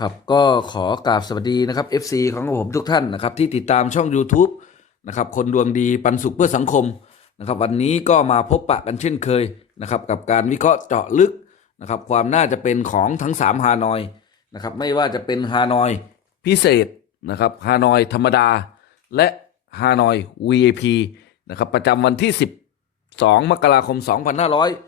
ครับก็ขอกราบสวัสดีนะครับ FC ของผมทุกท่านนะครับ ที่ติดตามช่อง YouTube นะครับ คนดวงดีปันสุขเพื่อสังคมนะครับ วันนี้ก็มาพบปะกันเช่นเคยนะครับ กับการวิเคราะห์เจาะลึกนะครับ ความน่าจะเป็นของทั้ง 3 ฮานอยนะครับ ไม่ว่าจะเป็นฮานอยพิเศษนะครับฮานอยธรรมดา และฮานอย VIP นะครับ ประจำวันที่ 12 มกราคม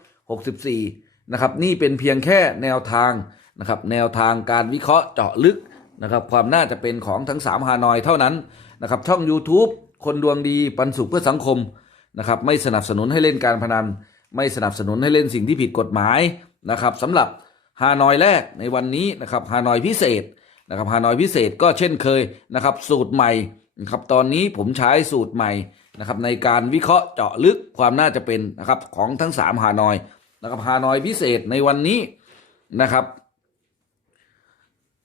2564 นะครับ นี่เป็นเพียงแค่แนวทาง นะครับแนวทางการวิเคราะห์เจาะลึกนะครับความน่าจะเป็นของทั้ง 3 ฮานอยเท่านั้นนะครับช่อง YouTube คนดวงดีปันสุขเพื่อสังคมนะครับไม่สนับสนุนให้เล่นการพนัน ไม่สนับสนุนให้เล่นสิ่งที่ผิดกฎหมายนะครับสำหรับฮานอยแรกในวันนี้นะครับฮานอยพิเศษนะครับฮานอยพิเศษก็เช่นเคยนะครับสูตรใหม่นะครับตอนนี้ผมใช้สูตรใหม่นะครับในการวิเคราะห์เจาะลึกความน่าจะเป็นนะครับของทั้ง3ฮานอยนะครับฮานอยพิเศษในวันนี้นะครับ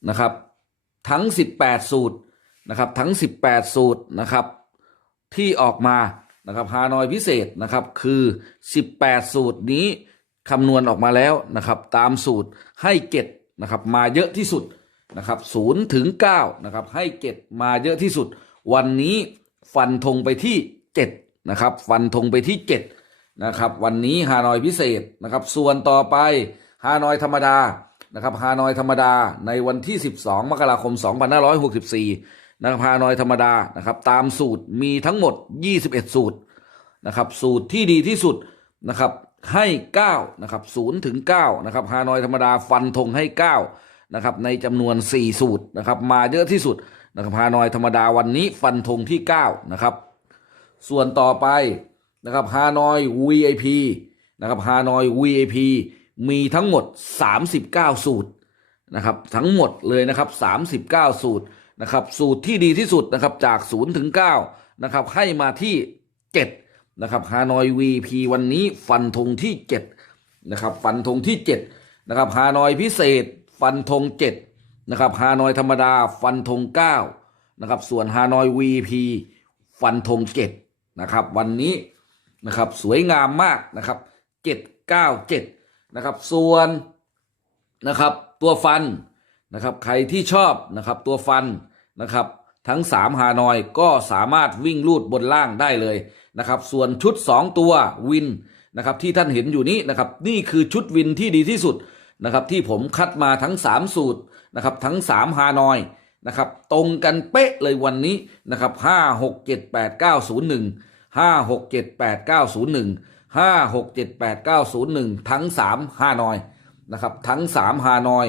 นะครับ ทั้ง 18 สูตรนะครับทั้ง 18 สูตรนะครับ ที่ออกมานะครับฮานอยพิเศษนะครับคือ 18 สูตรนี้คำนวณออกมาแล้วนะครับ ตามสูตรให้เก็ดนะครับมาเยอะที่สุดนะครับ0ถึง9นะครับให้เก็ดมาเยอะที่สุด วันนี้ฟันธงไปที่7นะครับฟันธงไปที่7นะครับวันนี้ฮานอยพิเศษนะครับส่วนต่อไปฮานอยธรรมดา นะครับฮานอยธรรมดาในวันที่ 12 มกราคม 2564นะครับฮานอยธรรมดานะครับตามสูตรมีทั้งหมด 21 สูตรนะครับสูตรที่ดีที่สุดนะครับให้9นะครับ0ถึง9นะครับฮานอยธรรมดาฟันธงให้9นะครับในจำนวน 4 สูตรนะครับมาเยอะที่สุดนะครับฮานอยธรรมดาวันนี้ฟันธงที่9นะครับส่วนต่อไปนะครับฮานอย VIP นะครับฮานอย VIP มีทั้งหมด 39 สูตรนะครับทั้งหมดเลยนะครับ 39 สูตรนะครับสูตรที่ดีที่สุดนะครับจาก 0 ถึง9นะครับให้มาที่ 7 นะครับฮานอย VP วันนี้ฟันธงที่ 7 นะครับ ฟันธงที่ 7 นะครับฮานอยพิเศษ ฟันธง 7 นะครับฮานอยธรรมดาฟันธง 9 นะครับ ส่วนฮานอย VP ฟันธง 7 นะครับ วันนี้นะครับสวยงามมากนะครับ 797 นะครับ ส่วนนะครับตัวฟันนะครับใครที่ชอบนะครับตัวฟันนะครับทั้ง 3 ฮานอยก็สามารถวิ่งลูดบนล่างได้เลยนะครับ ส่วนชุด 2 ตัววินนะครับที่ท่านเห็นอยู่นี้นะครับนี่คือชุดวินที่ดีที่สุดนะครับที่ผมคัดมาทั้ง 3 สูตรนะครับทั้ง 3 ฮานอยนะครับตรงกันเป๊ะเลยวันนี้นะครับ 5 6 7 8 9 0 1 5 6 7 8 9 0 1 5 6 7 8 9 0 1ทั้ง3ฮานอยนะครับทั้ง3ฮานอย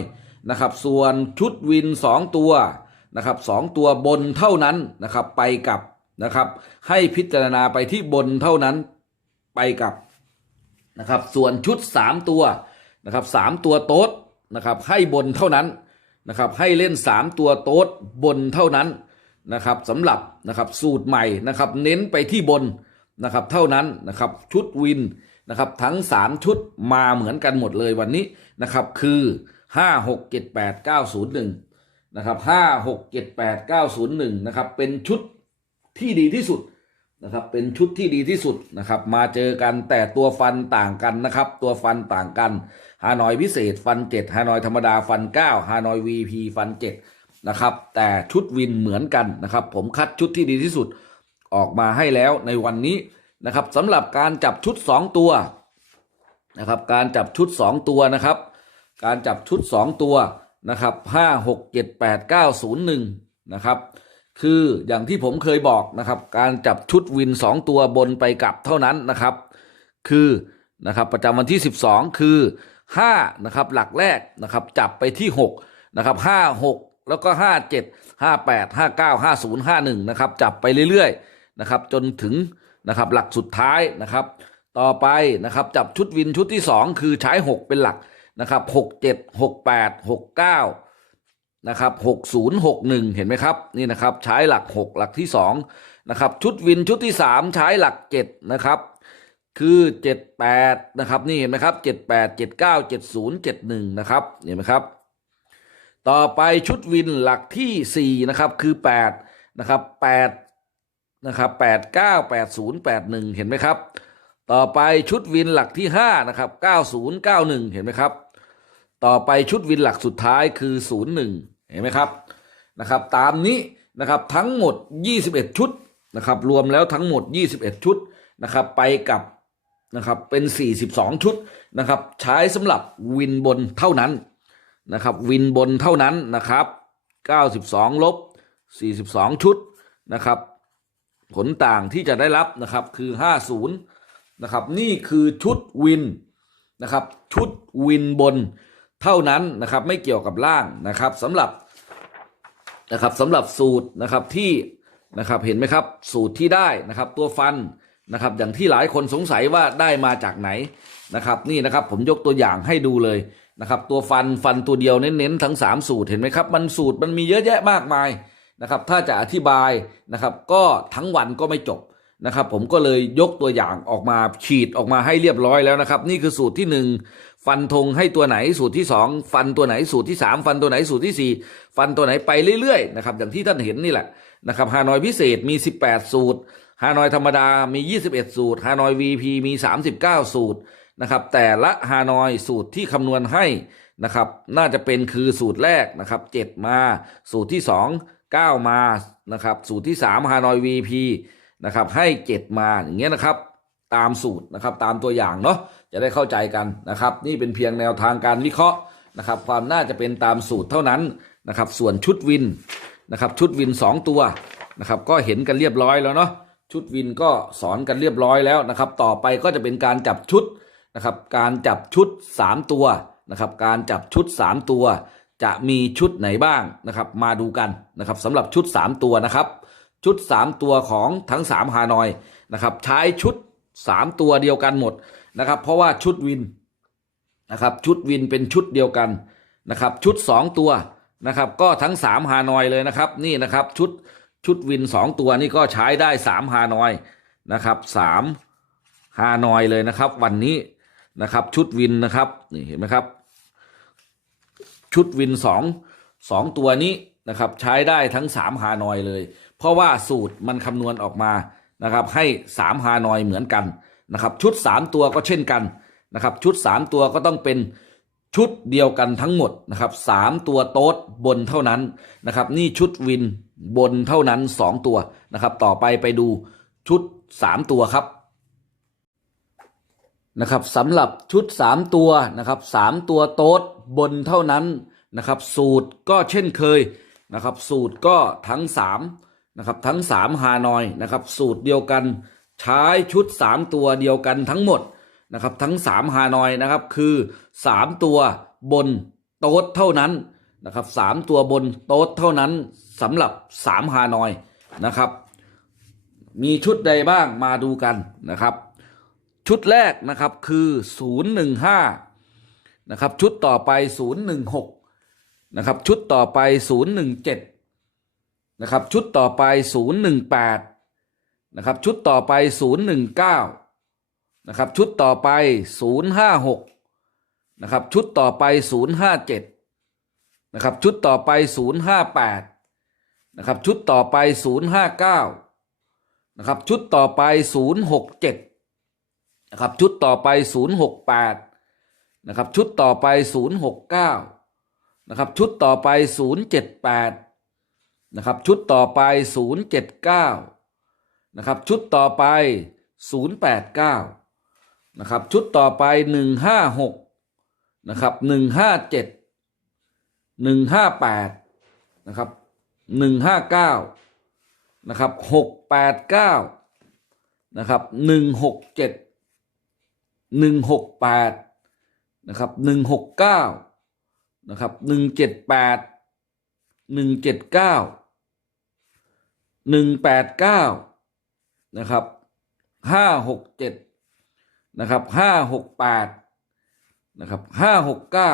นะครับส่วนชุดวิน2ตัวนะครับสองตัวบนเท่านั้นนะครับไปกับนะครับให้พิจารณาไปที่บนเท่านั้นไปกับนะครับส่วนชุด3ตัวนะครับสามตัวโต๊ดนะครับให้บนเท่านั้นนะครับให้เล่น3ตัวโต๊ดบนเท่านั้นนะครับสำหรับนะครับสูตรใหม่นะครับเน้นไปที่บน นะครับเท่านั้นนะครับชุดวินนะครับทั้ง 3 ชุดมาเหมือนกันหมดเลยวันนี้นะครับคือ 5 6 7 8 9 0 1นะครับ5 6 7 8 9 0 1นะครับเป็นชุดที่ดีที่สุดนะครับเป็นชุดที่ดีที่สุดนะครับมาเจอกันแต่ตัวฟันต่างกันนะครับตัวฟันต่างกันฮานอยพิเศษฟัน 7ฮานอยธรรมดาฟัน 9ฮานอย VP ฟัน7นะครับแต่ชุดวินเหมือนกันนะครับผมคัดชุดที่ดีที่สุด ออกมาให้แล้วในวันนี้นะครับสำหรับการจับชุด 2 ตัวนะครับการจับชุด 2 ตัวนะครับ การจับชุด 2 ตัวนะครับ5 6 7 8 9 0 1นะครับคืออย่างที่ผมเคยบอกนะครับ การจับชุดวิน 2 ตัวบนไปกลับเท่านั้นนะครับ คือนะครับประจำวันที่ 12 คือ5นะครับหลักแรกนะครับจับไปที่6นะครับ5 6 แล้วก็ 5 7 5 8 5 9 5 0 5 1นะครับจับไปเรื่อยๆ นะครับ จนถึงนะครับหลักสุดท้ายนะครับ ต่อไปนะครับจับชุดวินชุดที่ 2 คือใช้ 6 เป็นหลักนะครับ6 7 6 8 6 9นะครับ6 0 6 1เห็นไหมครับนี่นะครับใช้หลัก6หลักที่2นะครับชุดวินชุดที่3ใช้หลัก7นะครับคือ78นะครับนี่เห็นไหมครับ78 79 70 71นะครับเห็นไหมครับ ต่อไปชุดวินหลักที่4นะครับคือ8นะครับ8 นะครับ8 9 8 0 8 1เห็นไหมครับ ต่อไปชุดวินหลักที่5นะครับ90 91เห็นไหมครับ ต่อไปชุดวินหลักสุดท้ายคือ01เห็นไหมครับนะครับ ตามนี้นะครับทั้งหมด21ชุดนะครับ รวมแล้วทั้งหมด21ชุดนะครับ ไปกับนะครับเป็น42ชุดนะครับ ใช้สำหรับวินบนเท่านั้นนะครับ วินบนเท่านั้นนะครับ92ลบ42ชุดนะครับ ผลต่างที่จะได้รับนะครับคือ 50นะครับนี่คือชุดวินนะครับชุดวินบนเท่านั้นนะครับไม่เกี่ยวกับล่างนะครับสำหรับนะครับสำหรับสูตรนะครับที่นะครับเห็นไหมครับสูตรที่ได้นะครับตัวฟันนะครับอย่างที่หลายคนสงสัยว่าได้มาจากไหนนะครับนี่นะครับผมยกตัวอย่างให้ดูเลยนะครับตัวฟันฟันตัวเดียวเน้นๆทั้ง 3 สูตรเห็นไหมครับมันสูตรมันมีเยอะแยะมากมาย นะครับ ถ้าจะอธิบายนะครับก็ทั้งวันก็ไม่จบนะครับ ผมก็เลยยกตัวอย่างออกมาฉีดออกมาให้เรียบร้อยแล้วนะครับ นี่คือสูตรที่หนึ่งฟันธงให้ตัวไหนสูตรที่สองฟันตัวไหนสูตรที่สามฟันตัวไหนสูตรที่สี่ฟันตัวไหนไปเรื่อยๆนะครับอย่างที่ท่านเห็นนี่แหละนะครับฮานอยพิเศษมี 18 สูตรฮานอยธรรมดามี 21 สูตรฮานอย VP มี 39 สูตรนะครับแต่ละฮานอยสูตรที่คำนวณให้ นะครับ น่าจะเป็นคือสูตรแรกนะครับ 7 มา สูตรที่ 2 9 มานะครับ สูตรที่ 3 ฮานอย VP นะครับ ให้เจ็ดมาอย่างเงี้ยนะครับ ตามสูตรนะครับ ตามตัวอย่างเนาะจะได้เข้าใจกันนะครับ นี่เป็นเพียงแนวทางการวิเคราะห์นะครับ ความน่าจะเป็นตามสูตรเท่านั้นนะครับ ส่วนชุดวินนะครับ ชุดวิน 2 ตัวนะครับ ก็เห็นกันเรียบร้อยแล้วเนาะชุดวินก็สอนกันเรียบร้อยแล้วนะครับ ต่อไปก็จะเป็นการจับชุดนะครับ การจับชุด 3 ตัว นะครับ การจับชุด 3 ตัว จะมีชุดไหนบ้างนะครับ มาดูกันนะครับสำหรับชุด 3 ตัวนะครับ ชุด 3 ตัวของทั้ง 3 ฮานอยนะครับใช้ชุด 3 ตัวเดียวกันหมดนะครับ เพราะว่าชุดวินนะครับชุดวินเป็นชุดเดียวกันนะครับชุด 2 ตัวนะครับก็ทั้ง 3 ฮานอยเลยนะครับนี่นะครับชุดชุดวิน 2 ตัวนี่ก็ใช้ได้ 3 ฮานอยนะครับ3ฮานอยเลยนะครับ วันนี้นะครับชุดวินนะครับนี่เห็นไหมครับ ชุดวินสองสองตัวนี้นะครับใช้ได้ทั้งสามฮานอยเลย เพราะว่าสูตรมันคำนวณออกมานะครับให้สามฮานอยเหมือนกันนะครับชุดสามตัวก็เช่นกันนะครับชุดสามตัวก็ต้องเป็นชุดเดียวกันทั้งหมดนะครับสามตัวโต๊ดบนเท่านั้นนะครับนี่ชุดวินบนเท่านั้นสองตัวนะครับต่อไปไปดูชุดสามตัวครับ นะครับสำหรับชุด 3 ตัวนะครับ3ตัวโต๊ดบนเท่านั้นนะครับ สูตรก็เช่นเคยนะครับ สูตรก็ทั้ง3นะครับทั้ง3ฮานอยนะครับ สูตรเดียวกันใช้ชุด 3 ตัวเดียวกันทั้งหมดนะครับทั้ง3ฮานอยนะครับคือ 3 ตัวบนโต๊ดเท่านั้นนะครับ3ตัวบนโต๊ดเท่านั้นสำหรับ3ฮานอยนะครับ มีชุดใดบ้างมาดูกันนะครับ ชุดแรกนะครับคือ 015 นะครับ ชุดต่อไป 016 นะครับ ชุดต่อไป 017 นะครับ ชุดต่อไป 018 นะครับ ชุดต่อไป 019 นะครับ ชุดต่อไป 056 นะครับ ชุดต่อไป 057 นะครับ ชุดต่อไป 058 นะครับ ชุดต่อไป 059 นะครับ ชุดต่อไป 067 นะครับชุดต่อไป 068นะครับชุดต่อไป 069นะครับชุดต่อไป 078นะครับชุดต่อไป 079นะครับชุดต่อไป 089นะครับชุดต่อไป 156นะครับ157 158นะครับ159นะครับ689นะครับ167 หนึ่งหกแปดนะครับหนึ่งหกเก้านะครับหนึ่งเจ็ดแปดหนึ่งเจ็ดเก้าหนึ่งแปดเก้านะครับห้าหกเจ็ดนะครับห้าหกแปดนะครับห้าหกเก้า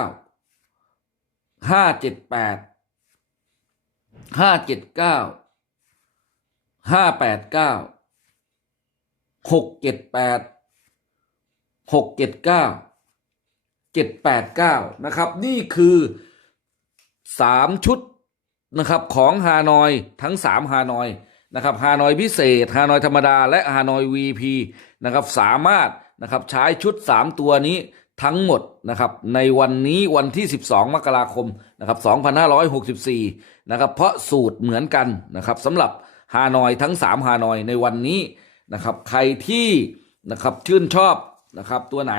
ห้าเจ็ดแปดห้าเจ็ดเก้าห้าแปดเก้าหกเจ็ดแปด หกเจ็ดเก้าเจ็ดแปดเก้านะครับ นี่คือสามชุดนะครับของฮานอยทั้งสามฮานอยนะครับฮานอยพิเศษฮานอยธรรมดา และฮานอย VP นะครับสามารถนะครับใช้ชุดสามตัวนี้ทั้งหมดนะครับในวันนี้วันที่ 12 มกราคมนะครับ2564นะครับเพราะสูตรเหมือนกันนะครับสำหรับฮานอยทั้ง 3 ฮานอยในวันนี้นะครับใครที่นะครับชื่นชอบ นะครับ ตัวไหน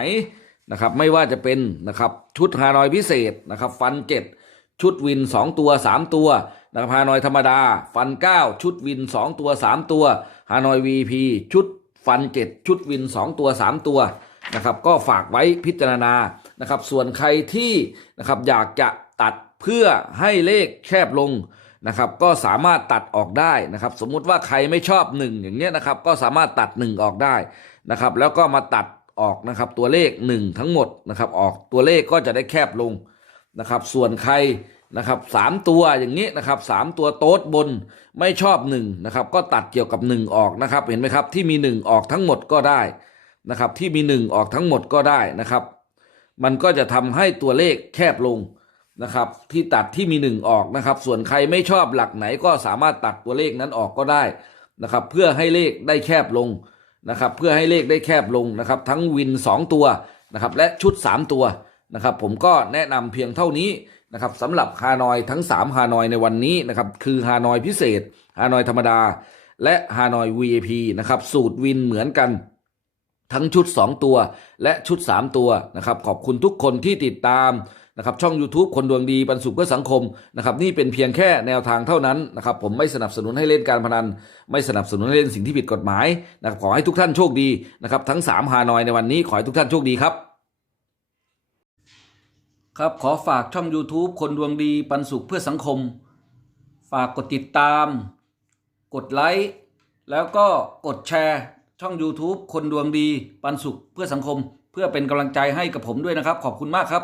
นะครับ ไม่ว่าจะเป็นนะครับชุดฮานอยพิเศษนะครับ ฟัน7ชุดวิน 2 ตัว 3 ตัวนะครับฮานอยธรรมดา ฟัน 9 ชุดวิน 2 ตัว 3 ตัวฮานอย VP ชุดฟัน 7 ชุดวิน 2 ตัว 3 ตัวนะครับก็ฝากไว้พิจารณานะครับ ส่วนใครที่นะครับอยากจะตัดเพื่อให้เลขแคบลงนะครับ ก็สามารถตัดออกได้นะครับ สมมุติว่าใครไม่ชอบ 1 อย่างเนี้ยนะครับ ก็สามารถตัด 1 ออกได้นะครับ แล้วก็มาตัด ออกนะครับตัวเลข 1 ทั้งหมดนะครับออกตัวเลขก็จะได้แคบลงนะครับส่วนใครนะครับสามตัวอย่างนี้นะครับสามตัวโต๊ดบนไม่ชอบหนึ่งนะครับก็ตัดเกี่ยวกับหนึ่งออกนะครับเห็นไหมครับที่มีหนึ่งออกทั้งหมดก็ได้นะครับที่มีหนึ่งออกทั้งหมดก็ได้นะครับ มันก็จะทำให้ตัวเลขแคบลงนะครับที่ตัดที่มีหนึ่งออกนะครับ ส่วนใครไม่ชอบหลักไหนก็สามารถตัดตัวเลขนั้นออกก็ได้นะครับเพื่อให้เลขได้แคบลง นะครับเพื่อให้เลขได้แคบลงนะครับทั้งวิน 2 ตัวนะครับและชุด 3 ตัวนะครับผมก็แนะนำเพียงเท่านี้นะครับสำหรับฮานอยทั้ง 3 ฮานอยในวันนี้นะครับคือฮานอยพิเศษ ฮานอยธรรมดา และฮานอย VIP นะครับสูตรวินเหมือนกันทั้งชุด 2 ตัว และชุด 3 ตัวนะครับขอบคุณทุกคนที่ติดตาม นะครับช่อง YouTube คนดวงดีปันสุขเพื่อสังคมนะครับนี่เป็นเพียงแค่แนวทางเท่านั้นนะครับผมไม่สนับสนุนให้เล่นการพนัน ไม่สนับสนุนให้เล่นสิ่งที่ผิดกฎหมายนะครับขอให้ทุกท่านโชคดีนะครับทั้ง3ฮานอยในวันนี้ขอให้ทุกท่านโชคดีครับครับขอฝากช่อง YouTube คนดวงดีปันสุขเพื่อสังคม ฝากกดติดตาม กดไลค์แล้วก็กดแชร์ช่อง YouTube คนดวงดีปันสุขเพื่อสังคม เพื่อเป็นกำลังใจให้กับผมด้วยนะครับ ขอบคุณมากครับ